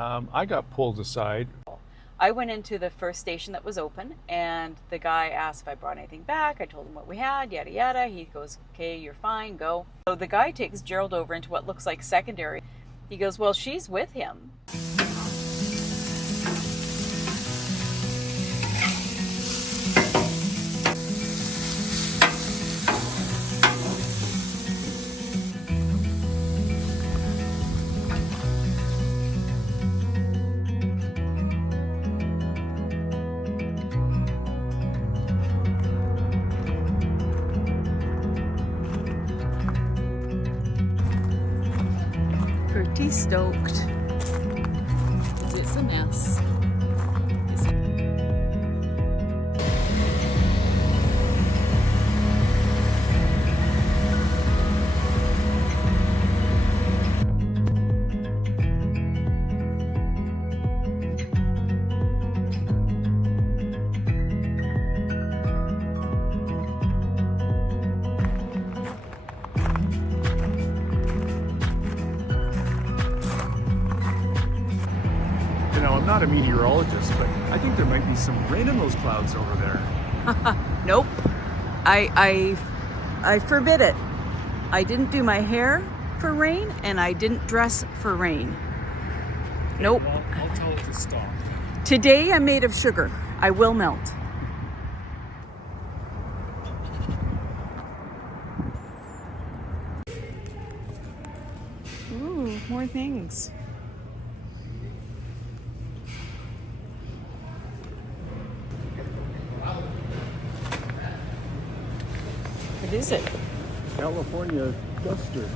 I got pulled aside. I went into the first station that was open, and the guy asked if I brought anything back. I told him what we had, yada yada. He goes, okay, you're fine, go. So the guy takes Gerald over into what looks like secondary. He goes, well, she's with him. Pretty stoked. It's a mess. You know, I'm not a meteorologist, but I think there might be some rain in those clouds over there. Nope. I forbid it. I didn't do my hair for rain, and I didn't dress for rain. Nope. Well, I'll tell it to stop. Today I'm made of sugar. I will melt. Ooh, more things. What is it? California duster.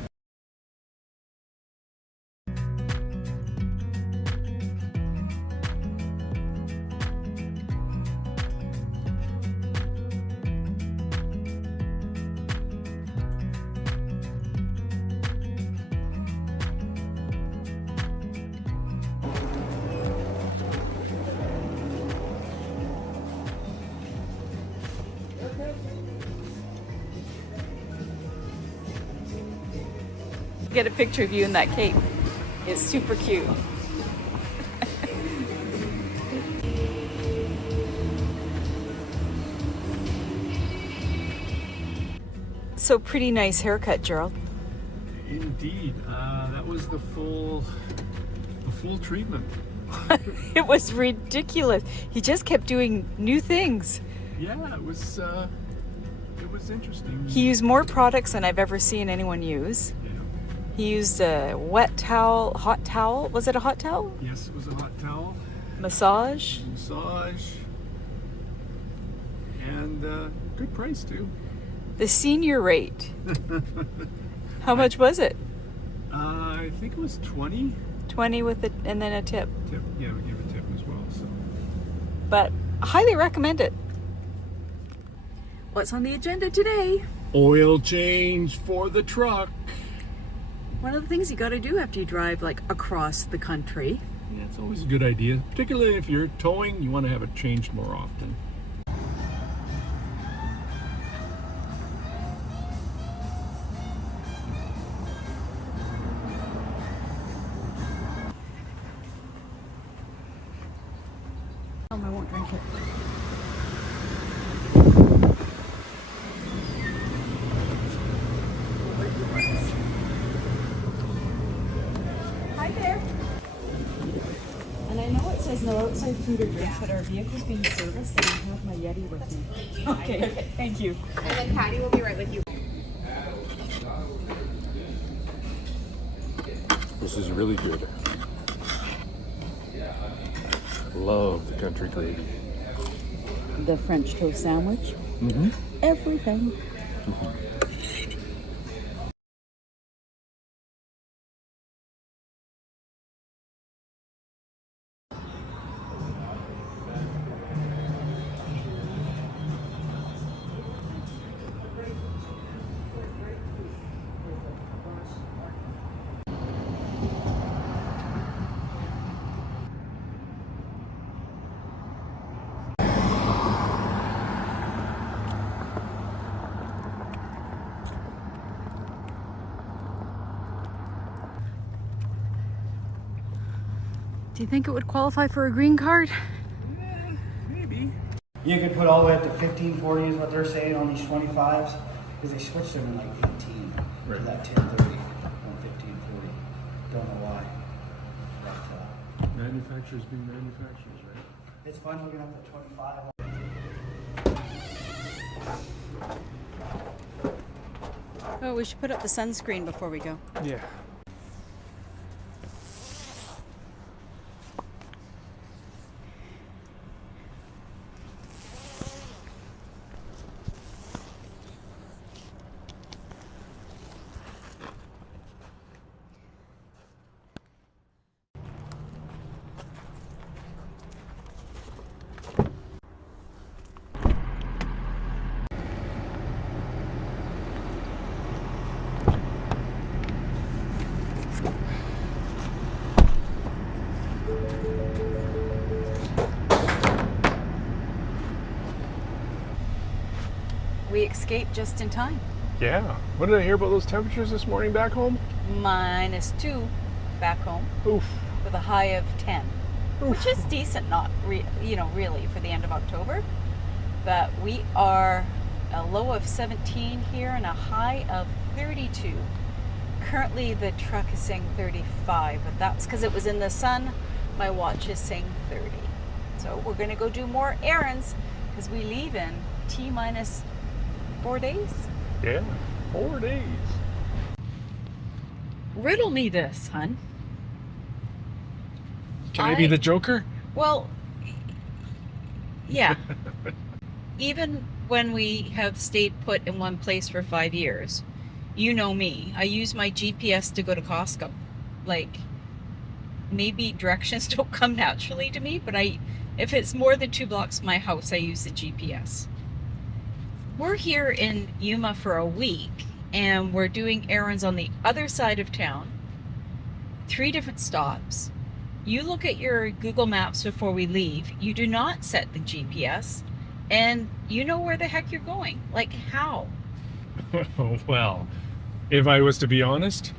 Get a picture of you in that cape. It's super cute. So pretty nice haircut, Gerald. Indeed, that was the full treatment. It was ridiculous. He just kept doing new things. Yeah, it was interesting. He used more products than I've ever seen anyone use. Yeah. He used a wet towel, hot towel. Was it a hot towel? Yes, it was a hot towel. Massage. And good price too. The senior rate. How much was it? I think it was 20. 20 with it, and then a tip. Tip. Yeah, we gave a tip as well. So. But I highly recommend it. What's on the agenda today? Oil change for the truck. One of the things you got to do after you drive like across the country. Yeah, it's always a good idea, particularly if you're towing. You want to have it changed more often. I won't drink it. Hi there. And I know it says no outside food or drinks, but our vehicle's being serviced and I have my Yeti with me. Okay, thank you. And then Patty will be right with you. This is really good. Love the country gravy. The French toast sandwich. Mm-hmm. Everything. Do you think it would qualify for a green card? Maybe. You could put all the way up to 1540 is what they're saying on these 25s, because they switched them in like 18 Right. to that 1030 on 1540. Don't know why. But, Manufacturers being manufacturers, right? it's fun looking at the 25. Oh, we should put up the sunscreen before we go. Yeah. We escaped just in time. Yeah. What did I hear about those temperatures this morning back home? -2 back home Oof. with a high of 10, Oof. which is decent, not really for the end of October. But we are a low of 17 here and a high of 32. Currently the truck is saying 35, but that's because it was in the sun. My watch is saying 30. So we're going to go do more errands because we leave in T-minus 4 days. Yeah. 4 days. Riddle me this, hun. Can I be the Joker? Well, yeah. Even when we have stayed put in one place for 5 years, you know me. I use my GPS to go to Costco. Like, maybe directions don't come naturally to me, but if it's more than 2 blocks from my house, I use the GPS. We're here in Yuma for a week, and we're doing errands on the other side of town. 3 different stops. You look at your Google Maps before we leave. You do not set the GPS, and you know where the heck you're going. Like, how? Well, if I was to be honest,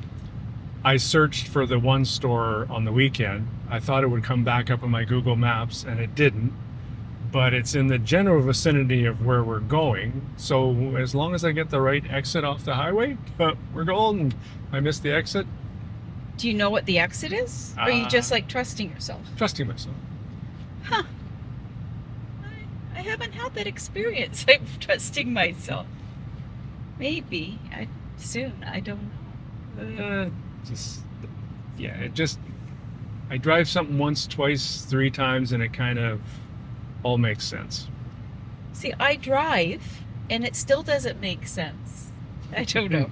I searched for the one store on the weekend. I thought it would come back up on my Google Maps, and it didn't. But it's in the general vicinity of where we're going. So as long as I get the right exit off the highway, we're golden. I missed the exit. Do you know what the exit is? Or are you just like trusting yourself? Trusting myself. Huh. I haven't had that experience. I'm trusting myself. Maybe. Soon. I don't know. I drive something once, twice, 3 times, and it kind of all makes sense. See, I drive, and it still doesn't make sense. I don't know.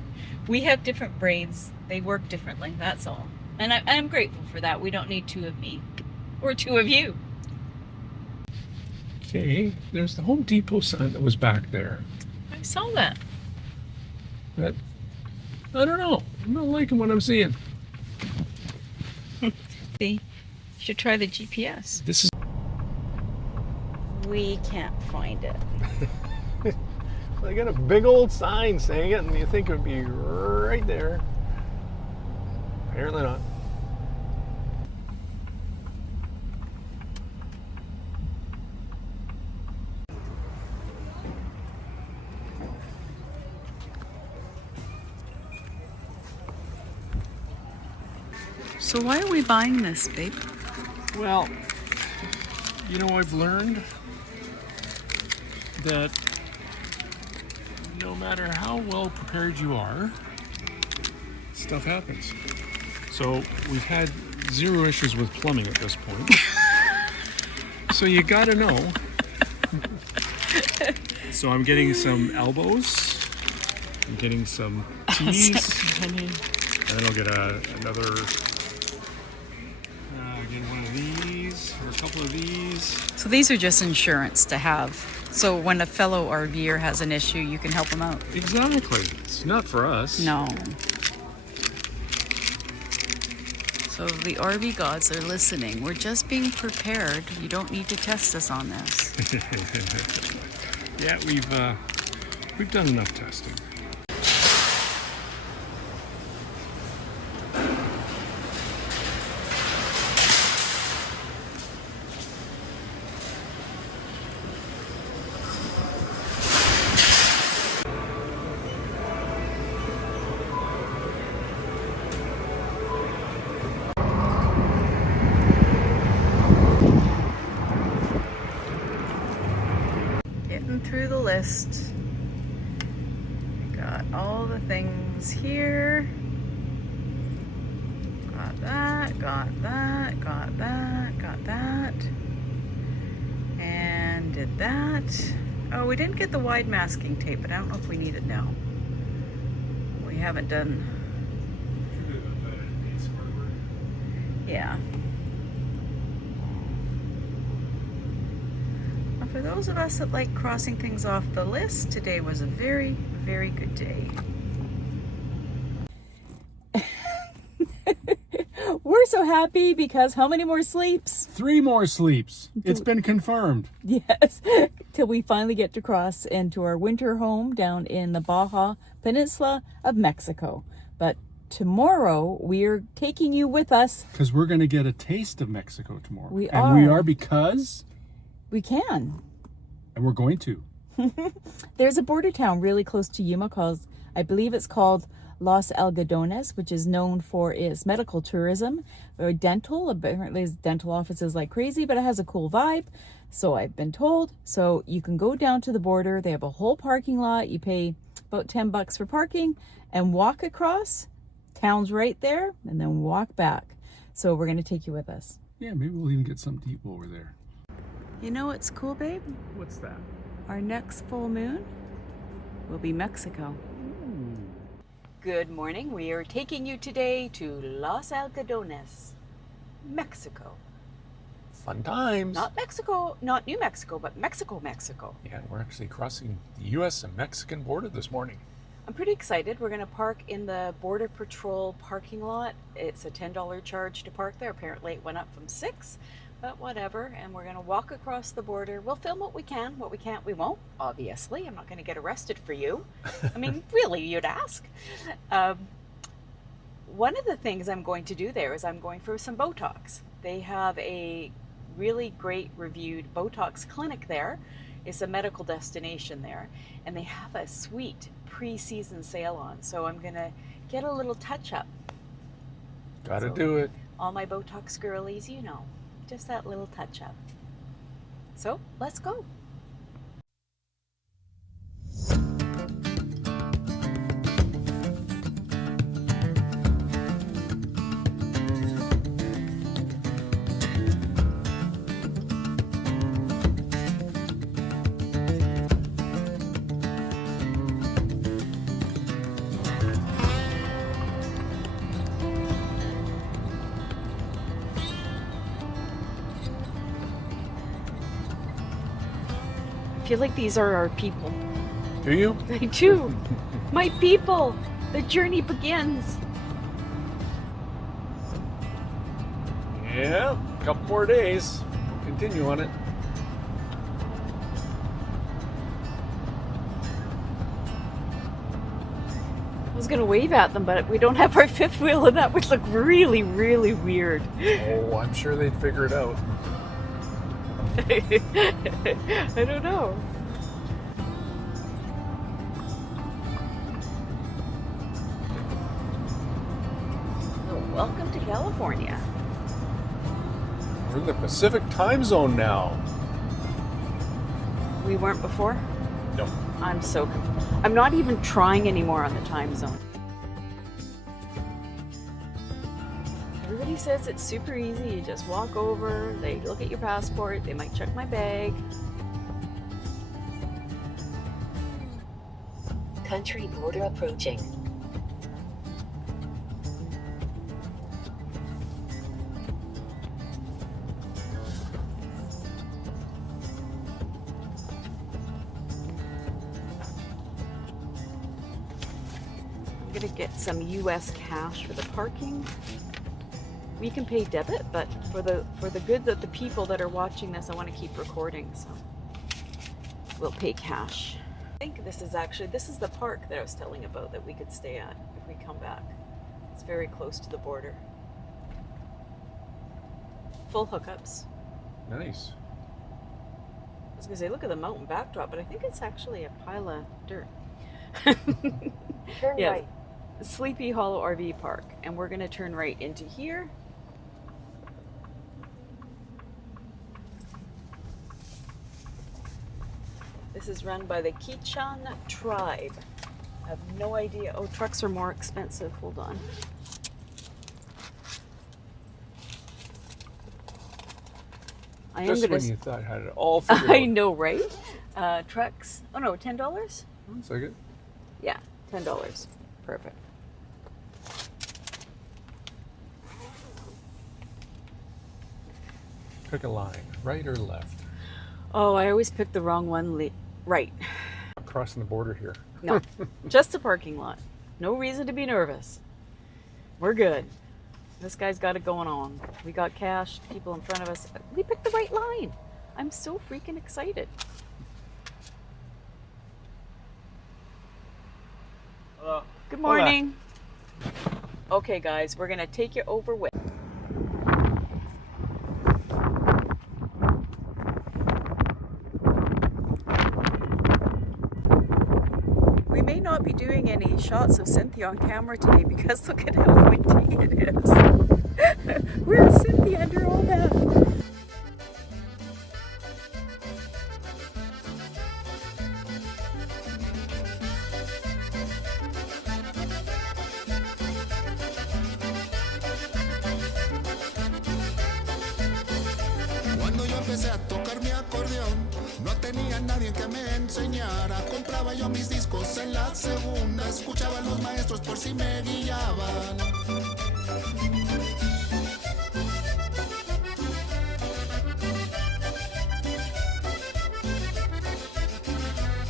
We have different brains. They work differently, that's all. And I'm grateful for that. We don't need 2 of me. Or 2 of you. Okay, there's the Home Depot sign that was back there. I saw that. But I don't know. I'm not liking what I'm seeing. See, should try the GPS. This is... We can't find it. I got a big old sign saying it, and you think it would be right there. Apparently not. So why are we buying this, babe? Well, you know, I've learned that no matter how well prepared you are, stuff happens. So we've had 0 issues with plumbing at this point. So you gotta know. So I'm getting some elbows. I'm getting some tees. And then I'll get another... get one of these, or a couple of these. So these are just insurance to have. So when a fellow RVer has an issue, you can help them out. Exactly. It's not for us. No. So the RV gods are listening. We're just being prepared. You don't need to test us on this. Yeah, we've done enough testing. list. We got all the things here. Got that, got that, got that, got that. And did that. Oh, we didn't get the wide masking tape, but I don't know if we need it now. We haven't done. Yeah. Well, for those of us that like crossing things off the list, today was a very, very good day. We're so happy because how many more sleeps? 3 more sleeps. It's been confirmed. Yes, till we finally get to cross into our winter home down in the Baja Peninsula of Mexico. But tomorrow we're taking you with us. Because we're going to get a taste of Mexico tomorrow. We And we are. are because... We can. And we're going to. There's a border town really close to Yuma called, I believe it's called Los Algodones, which is known for its medical tourism or dental. Apparently its dental offices like crazy, but it has a cool vibe. So I've been told. So you can go down to the border. They have a whole parking lot. You pay about $10 for parking and walk across. Town's right there, and then walk back. So we're going to take you with us. Yeah, maybe we'll even get something to eat while we're there. You know what's cool, babe? What's that? Our next full moon will be Mexico. Good morning. We are taking you today to Los Algodones, Mexico. Fun times. Not Mexico, not New Mexico, but Mexico, Mexico. Yeah, we're actually crossing the U.S. and Mexican border this morning. I'm pretty excited. We're going to park in the Border Patrol parking lot. It's a $10 charge to park there. Apparently it went up from $6, but whatever. And we're going to walk across the border. We'll film what we can. What we can't, we won't, obviously. I'm not going to get arrested for you. I mean, really, you'd ask. One of the things I'm going to do there is I'm going for some Botox. They have a really great reviewed Botox clinic there. It's a medical destination there, and they have a sweet pre-season sale on, so I'm gonna get a little touch-up. Gotta do it. All my Botox girlies, you know, just that little touch-up. So let's go. I feel like these are our people. Do you? I do. My people. The journey begins. Yeah, a couple more days. We'll continue on it. I was gonna wave at them, but we don't have our fifth wheel, and that would look really, really weird. Oh, I'm sure they'd figure it out. I don't know. So, welcome to California. We're in the Pacific time zone now. We weren't before? No. I'm not even trying anymore on the time zone. Everybody says it's super easy. You just walk over, they look at your passport, they might check my bag. Country border approaching. I'm gonna get some US cash for the parking. We can pay debit, but for the good of the people that are watching this, I want to keep recording, so we'll pay cash. I think this is the park that I was telling about that we could stay at if we come back. It's very close to the border. Full hookups. Nice. I was gonna say, look at the mountain backdrop, but I think it's actually a pile of dirt. Turn Yeah. right. Sleepy Hollow RV Park, and we're gonna turn right into here. This This is run by the Kichan tribe. I have no idea. Oh, trucks are more expensive. Hold on. Just when you thought you had it all figured I out. know, right? Trucks. Oh no, $10? One second. Yeah, $10. Perfect. Pick a line, right or left? Oh, I always pick the wrong one. Right. I'm crossing the border here. No, just a parking lot. No reason to be nervous. We're good. This guy's got it going on. We got cash, people in front of us. We picked the right line. I'm so freaking excited. Hello. Good morning. Okay, guys, we're gonna take you over with. We may not be doing any shots of Cynthia on camera today because look at how windy it is. Where's Cynthia under all that? Cuando yo empecé a tocar mi acordeón, no tenía nadie que me enseñara. Compraba yo mis discos en la segunda, escuchaba a los maestros por si me guiaban.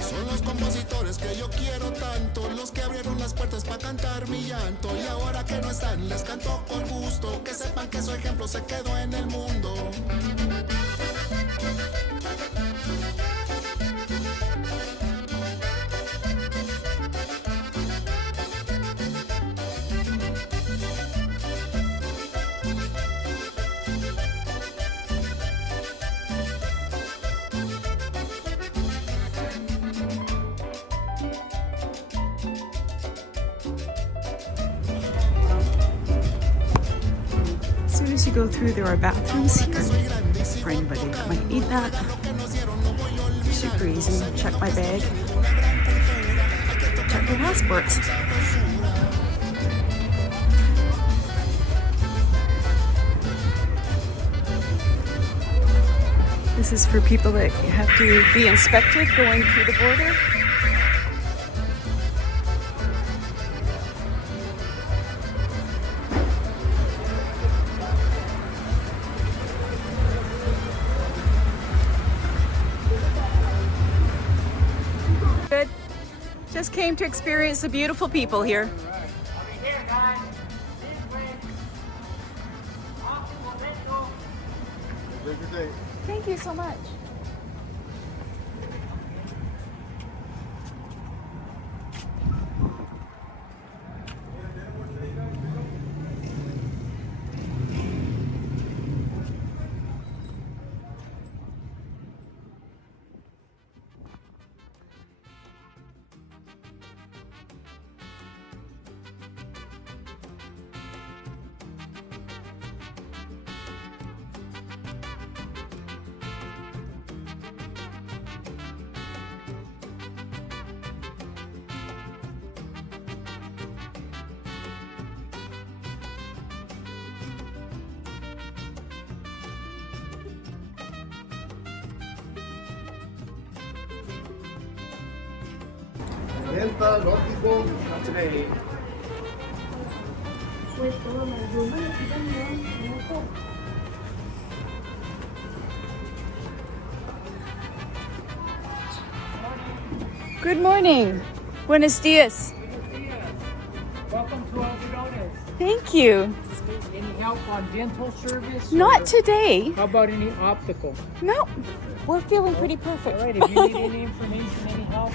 Son los compositores que yo quiero tanto, los que abrieron las puertas para cantar mi llanto. Y ahora que no están, les canto con gusto, que sepan que su ejemplo se quedó en el mundo. As soon as you go through, there are bathrooms here for anybody that might need that. Super easy. Check my bag. Check your passports. This is for people that have to be inspected going through the border. Good. Just came to experience the beautiful people here. Thank you so much. Not today. Good morning. Buenos dias. Welcome to Algodones. Thank you. Any help on dental service? Not or today. How about any optical? No, we're feeling pretty All perfect. right, if you need any information, any help,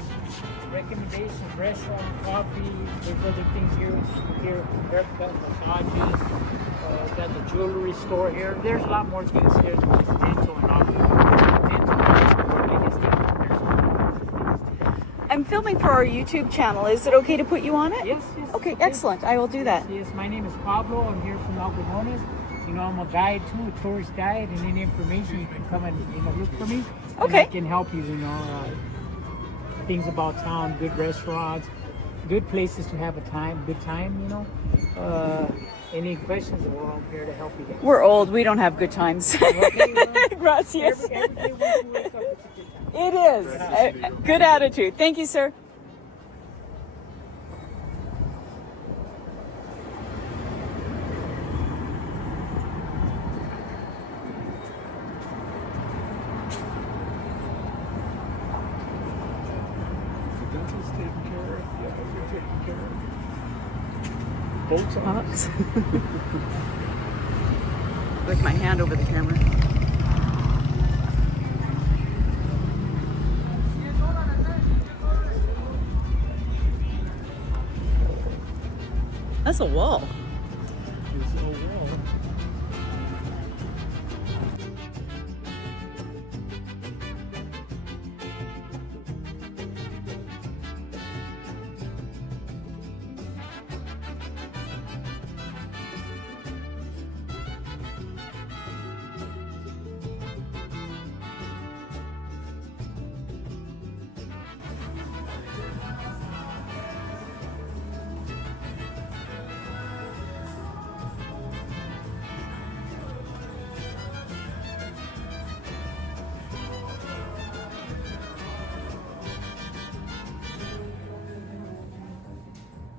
recommendations, restaurant, coffee, there's other things here, haircut, massages, got the jewelry store here. There's a lot more to this here than just dental and optical. Dental is our biggest thing. I'm filming for our YouTube channel. Is it okay to put you on it? Yes, yes. Okay, excellent. I will do that. Yes, my name is Pablo. I'm here from Algodones. You know, I'm a guide too, a tourist guide, and any information you can come and look for me. And Okay. I can help you. things about town, good restaurants, good places to have a good time, you know. Any questions, we're all here to help you guys. We're old. We don't have good times. Okay, well, Gracias. every day when you wake up, it's a good time. It is. Good attitude. Thank you, sir. Dental's taken care of. Yeah, you're taken care of. Both sides. Like my hand over the camera. That's a wall. There's no wall.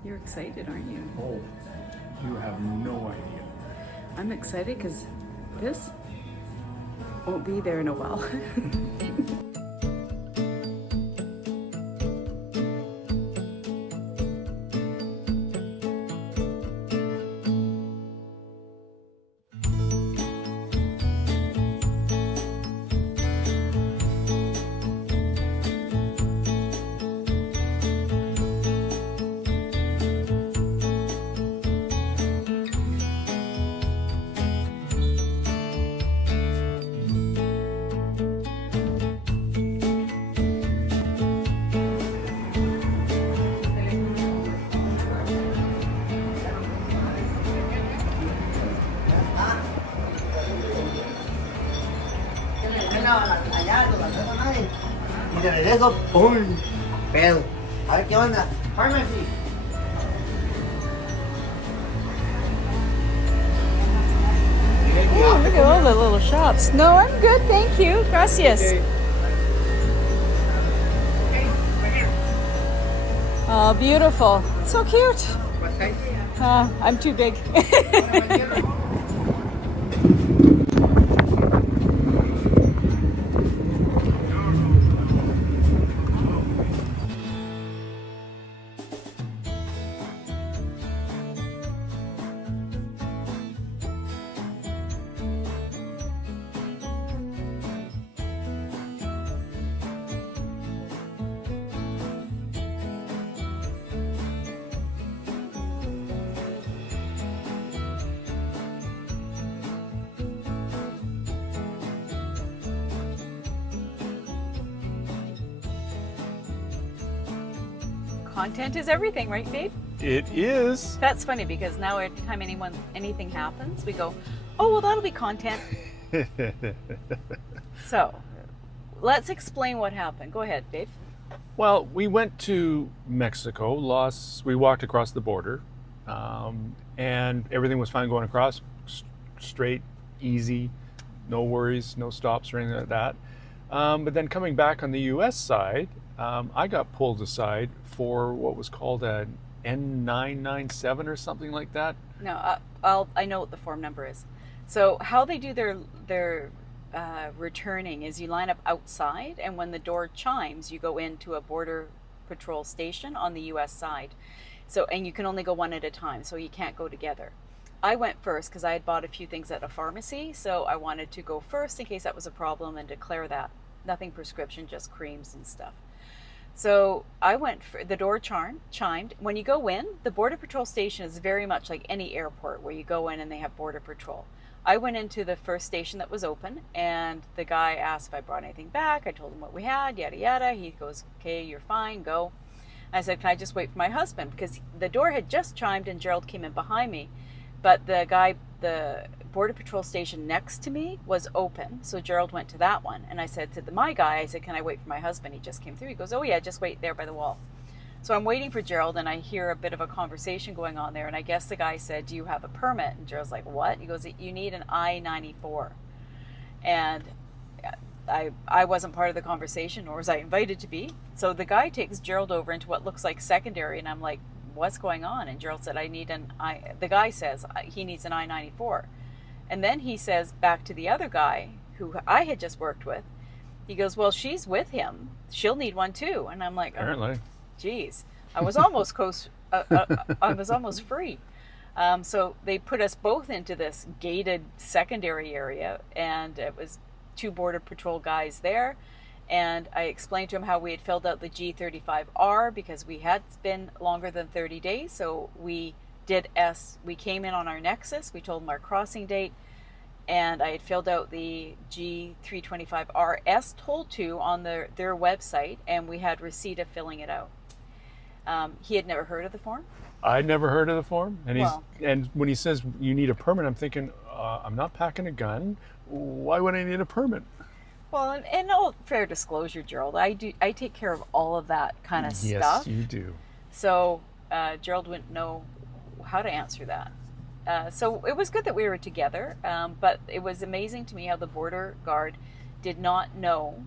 You're excited, aren't you? Oh, you have no idea. I'm excited because this won't be there in a while. Allá, lo mandó esa madre. Y de regreso, ¡pum! Pedo. A ver qué onda. Pharmacy. Oh, look at all the little shops. No, I'm good, thank you. Gracias. Oh, beautiful. So cute. I'm too big. Content is everything, right, babe? It is. That's funny because now every time anything happens, we go, oh, well, that'll be content. So let's explain what happened. Go ahead, babe. Well, we went to Mexico. We walked across the border, and everything was fine going across, straight, easy, no worries, no stops or anything like that. But then coming back on the U.S. side, I got pulled aside for what was called an N997 or something like that. No, I know what the form number is. So how they do their returning is you line up outside, and when the door chimes, you go into a border patrol station on the U.S. side. So, and you can only go one at a time, so you can't go together. I went first because I had bought a few things at a pharmacy, so I wanted to go first in case that was a problem and declare that. Nothing prescription, just creams and stuff. So I went for the door chimed. When you go in, the border patrol station is very much like any airport where you go in and they have border patrol. I went into the first station that was open, and the guy asked if I brought anything back. I told him what we had, yada yada. He goes, okay, you're fine, go. I said, can I just wait for my husband? Because the door had just chimed and Gerald came in behind me. But the Border Patrol station next to me was open, so Gerald went to that one. And I said to my guy, I said, can I wait for my husband? He just came through. He goes, oh yeah, just wait there by the wall. So I'm waiting for Gerald, and I hear a bit of a conversation going on there. And I guess the guy said, do you have a permit? And Gerald's like, what? He goes, you need an I-94. And I wasn't part of the conversation, nor was I invited to be. So the guy takes Gerald over into what looks like secondary, and I'm like, what's going on? And Gerald said, the guy says he needs an I-94. And then he says back to the other guy who I had just worked with, he goes, well, she's with him. She'll need one too. And I'm like, Apparently. Geez, I was almost I was almost free. So they put us both into this gated secondary area, and it was 2 Border Patrol guys there. And I explained to him how we had filled out the G35R because we had been longer than 30 days. So we came in on our Nexus. We told them our crossing date. And I had filled out the G325RS told to on their website, and we had receipt of filling it out. He had never heard of the form. I'd never heard of the form. And Well- and when he says you need a permit, I'm thinking, I'm not packing a gun. Why would I need a permit? Well, and all fair disclosure, Gerald, I take care of all of that kind of stuff. Yes, you do. So Gerald wouldn't know how to answer that. So it was good that we were together, but it was amazing to me how the border guard did not know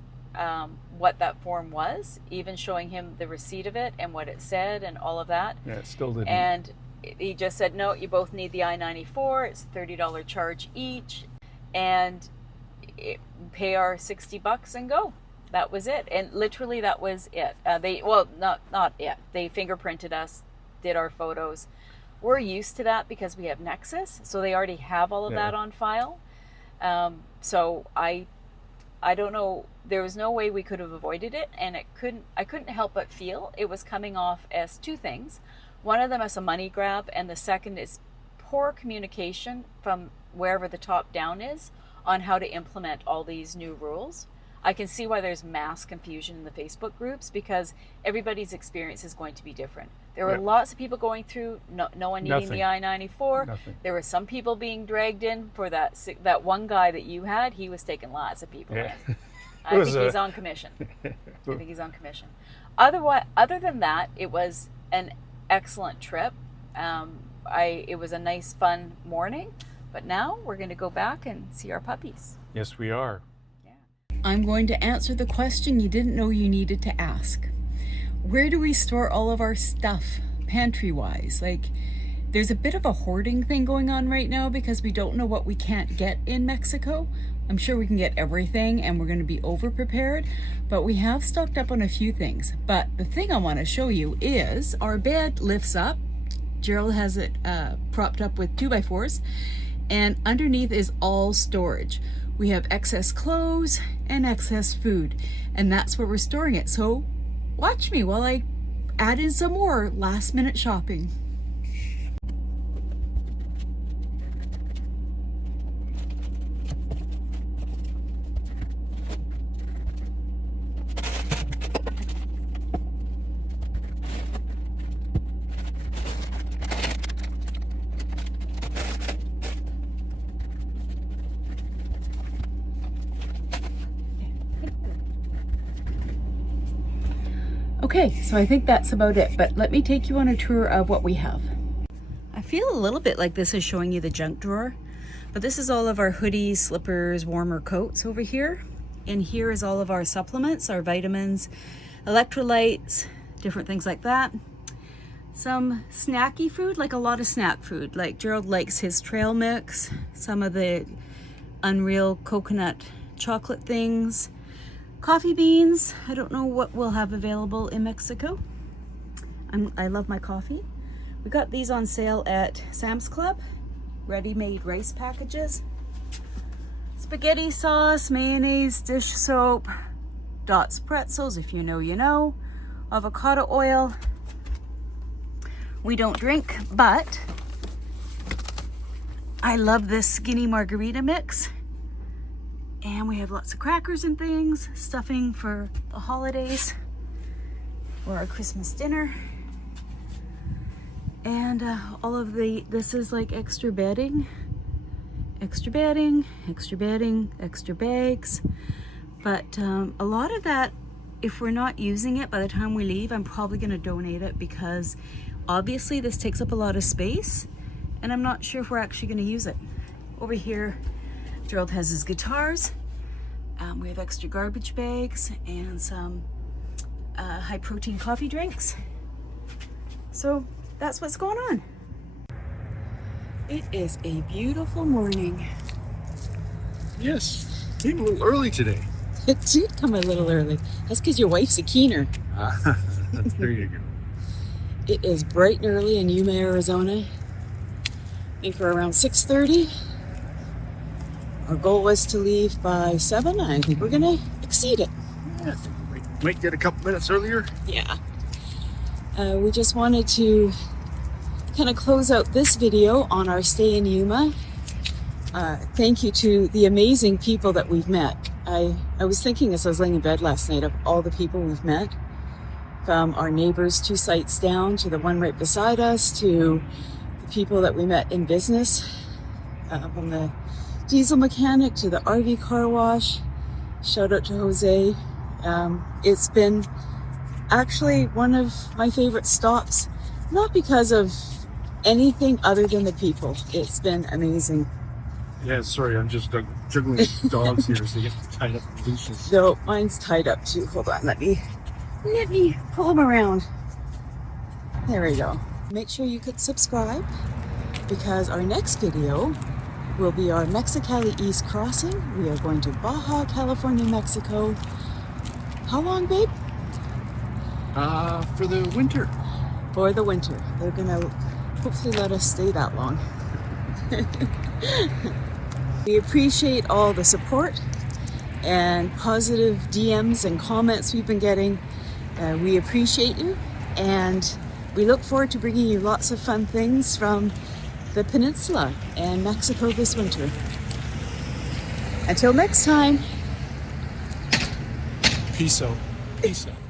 what that form was, even showing him the receipt of it and what it said and all of that. Yeah, it still didn't. And he just said, no, you both need the I-94. It's a $30 charge each. And pay our $60 and go. That was it. And literally that was it. Not it. They fingerprinted us, did our photos. We're used to that because we have Nexus, so they already have all of that on file. So I don't know. There was no way we could have avoided it, and I couldn't help but feel it was coming off as 2 things. One of them as a money grab, and the second is poor communication from wherever the top down is on how to implement all these new rules. I can see why there's mass confusion in the Facebook groups because everybody's experience is going to be different. There were lots of people going through, no one needing the I-94. Nothing. There were some people being dragged in for that one guy that you had. He was taking lots of people in. I think he's on commission. Other than that, it was an excellent trip. It was a nice, fun morning. But now we're going to go back and see our puppies. Yes, we are. I'm going to answer the question you didn't know you needed to ask. Where do we store all of our stuff, pantry-wise? Like, there's a bit of a hoarding thing going on right now because we don't know what we can't get in Mexico. I'm sure we can get everything and we're going to be over-prepared, but we have stocked up on a few things. But the thing I want to show you is our bed lifts up. Gerald has it propped up with 2x4s, and underneath is all storage. We have excess clothes and excess food, and that's where we're storing it. So watch me while I add in some more last minute shopping. Okay, so I think that's about it, but let me take you on a tour of what we have. I feel a little bit like this is showing you the junk drawer, but this is all of our hoodies, slippers, warmer coats over here. And here is all of our supplements, our vitamins, electrolytes, different things like that. Some snacky food, like a lot of snack food. Like Gerald likes his trail mix, some of the Unreal coconut chocolate things. Coffee beans, I don't know what we'll have available in Mexico. I love my coffee. We got these on sale at Sam's Club, ready-made rice packages. Spaghetti sauce, mayonnaise, dish soap, Dots pretzels, if you know, you know. Avocado oil. We don't drink, but I love this skinny margarita mix. And we have lots of crackers and things, stuffing for the holidays or our Christmas dinner. And all of this is like extra bedding extra bedding, extra bags. But a lot of that, if we're not using it by the time we leave, I'm probably going to donate it, because obviously this takes up a lot of space and I'm not sure if we're actually going to use it. Over here, Gerald has his guitars. We have extra garbage bags and some high protein coffee drinks. So that's what's going on. It is a beautiful morning. Yes, came a little early today. It did come a little early. That's because your wife's a keener. There you go. It is bright and early in Yuma, Arizona. I think we're around 6:30. Our goal was to leave by 7. I think we're gonna exceed it. Yeah, I think we might get a couple minutes earlier. Yeah. We just wanted to kind of close out this video on our stay in Yuma. Thank you to the amazing people that we've met. I was thinking as I was laying in bed last night of all the people we've met, from our neighbors 2 sites down to the one right beside us, to the people that we met in business, from the diesel mechanic to the RV car wash. Shout out to Jose. It's been actually one of my favorite stops, not because of anything other than the people. It's been amazing. Yeah, sorry, I'm just juggling dogs here, so you get tied up in leashes. So mine's tied up too. Hold on, let me pull him around. There we go. Make sure you could subscribe, because our next video will be our Mexicali East crossing. We are going to Baja, California, Mexico. How long, babe? For the winter. For the winter. They're gonna hopefully let us stay that long. We appreciate all the support and positive DMs and comments we've been getting. We appreciate you, and we look forward to bringing you lots of fun things from the peninsula and Mexico this winter. Until next time. Peace out. Peace out.